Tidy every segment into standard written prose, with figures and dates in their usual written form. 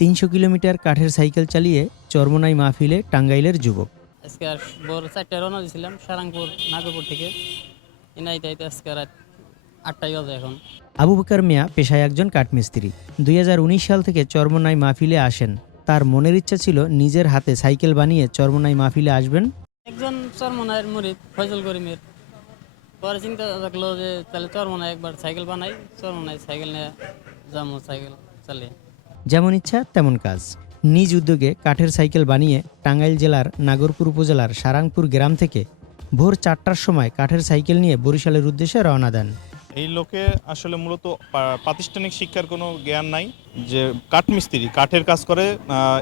৩০০ kilometre কাঠের cycle চালিয়ে চরমোনাই মাহফিলে টাঙ্গাইলের যুবক। আজকে আর ভোর 4টায় রওনা দিয়েছিলাম সারাংপুর নাগরপুর থেকে। এনাইতে আজকে রাত 8টায় বাজে এখন। আবু বকর মিয়া পেশায় একজন কাঠমিস্ত্রি। ২০১৯ সাল থেকে চরমোনাই মাহফিলে আসেন। তার মনের ইচ্ছা ছিল নিজের হাতে সাইকেল বানিয়ে চরমোনাই মাহফিলে আসবেন। একজন চরমোনাইয়ের মুরিদ ফয়জুল করিমের পরে চিন্তা থাকলো যে তাহলে চরমোনাই একবার সাইকেল বানাই, চরমোনাই সাইকেল নিয়ে যাবো, সাইকেল চালিয়ে। যেমন ইচ্ছা তেমন কাজ। নিজ উদ্যোগে কাঠের সাইকেল বানিয়ে টাঙ্গাইল জেলার নাগরপুর উপজেলার সারাংপুর গ্রাম থেকে ভোর ৪টার সময় কাঠের সাইকেল নিয়ে বরিশালের উদ্দেশ্যে রওনা দেন। এই লোকে আসলে মূলত প্রাতিষ্ঠানিক শিক্ষার কোনো জ্ঞান নাই, যে কাঠমিস্ত্রি কাঠের কাজ করে,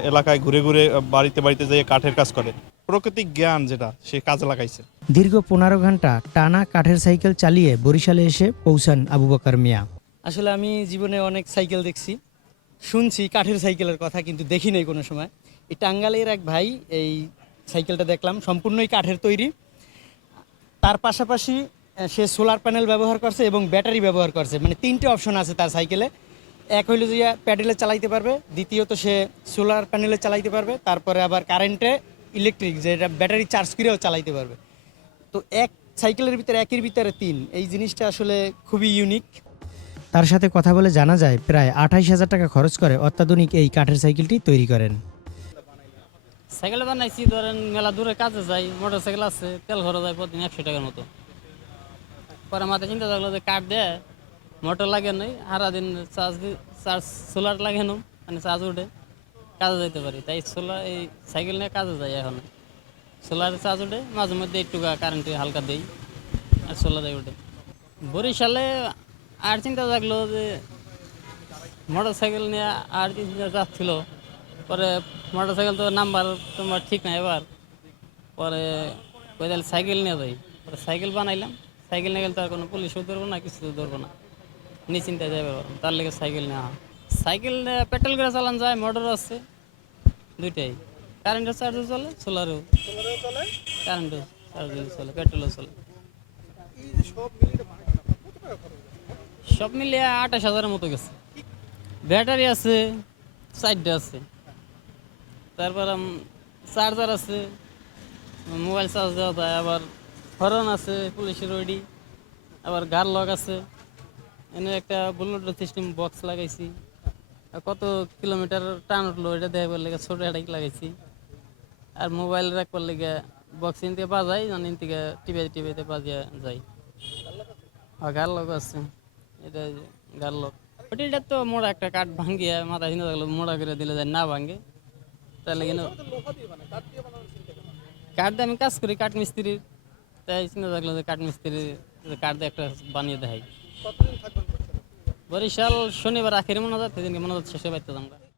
এলাকায় ঘুরে ঘুরে বাড়িতে বাড়িতে যেয়ে কাঠের কাজ করে। প্রাকৃতিক জ্ঞান যেটা সে কাজে লাগাইছে। দীর্ঘ ১৫ ঘন্টা টানা কাঠের সাইকেল চালিয়ে বরিশালে এসে পৌঁছান আবু বকর মিয়া। আসলে আমি জীবনে অনেক সাইকেল দেখছি, শুনছি কাঠের সাইকেলের কথা, কিন্তু দেখি নাই কোনো সময়। এই টাঙ্গাইলের এক ভাই এই সাইকেলটা দেখলাম, সম্পূর্ণই কাঠের তৈরি। তার পাশাপাশি সে সোলার প্যানেল ব্যবহার করছে এবং ব্যাটারি ব্যবহার করছে, মানে 3টে অপশন আছে তার সাইকেলে। এক হইলো যে প্যাডেলে চালাইতে পারবে, দ্বিতীয়ত সে সোলার প্যানেলে চালাইতে পারবে, তারপরে আবার কারেন্টে ইলেকট্রিক যেটা ব্যাটারি চার্জ করেও চালাইতে পারবে। তো এক সাইকেলের ভিতরে একের ভিতরে 3, এই জিনিসটা আসলে খুবই ইউনিক। তার সাথে কথা বলে জানা যায় প্রায় ২৮,০০০ টাকা খরচ করে অত্যাধুনিক এই কাঠের সাইকেলটি তৈরি করেন। সাইকেল বানাইছি, ধরেন মেলা দূরে কাজে যাই, মোটর সাইকেল আছে, তেল খরচ যায় প্রতিদিন 100 টাকার মতো। পরে মাথায় চিন্তা থাকলো যে কাঠ দেয়, মোটর লাগে নাই, সারাদিন চার্জ সোলার লাগে না, মানে চার্জ উঠে কাজে যাইতে পারি। তাই সোলার এই সাইকেল নিয়ে কাজে যাই এখন। সোলারে চার্জ উঠে, মাঝে মধ্যে একটু কারেন্টে হালকা দেই, আর সোলারে উঠে। বরিশালে আর চিন্তা থাকলো যে মোটর সাইকেল নিয়ে আর চিন্তা যাচ্ছিল। পরে মোটর সাইকেল তো নাম্বার তোমার ঠিক নাই, এবার পরে কই তাহলে সাইকেল নিয়ে যাই। পরে সাইকেল বানাইলাম। সাইকেল নিয়ে গেলে তো আর কোনো পুলিশও ধরবো না, কিছু ধরবো না, নিশ্চিন্তায় যাবে পারবো, তার লেগে সাইকেল নেওয়া। সাইকেল পেট্রোল করে চালানো যায়, মোটর আছে দুইটাই। কারেন্টের চার্জও চলে, সোলারেও চলে, কারেন্টের চার্জও চলে, পেট্রোলও চলে। সব মিলিয়ে ২৮,০০০-এর মতো গেছে। ব্যাটারি আছে 4টা আছে, তারপর চার্জার আছে, মোবাইল চার্জ দেওয়া যায়, আবার হরন আছে পুলিশের ওইডি, আবার গার লক আছে। এনে একটা ব্লুটুথ সিস্টেম বক্স লাগাইছি। আর কত কিলোমিটার টান উঠলো এটা দেখাবার লেগে ছোটো একটা লাগাইছি। আর মোবাইল রাখবার লেগে বক্স ইন থেকে বাজাই, মানে ইন থেকে টিভিতে বাজিয়ে যাই। আর গার লক আছে, এটা গার লক। ওটা তো মোড়া একটা কাঠ ভাঙ্গিয়া মাথা চিন্তা থাকলো মোড়া করে দিলে যায় না ভাঙ্গে, তাহলে কিন্তু কাঠ দিয়ে আমি কাজ করি কাঠ মিস্ত্রির। তাই চিন্তা থাকলো যে কাঠ মিস্ত্রি কাঠ দিয়ে একটা বানিয়ে দেয়। বরিশাল শনিবার আখেরি মনে যাচ্ছে, শেষে পাইতে আমরা।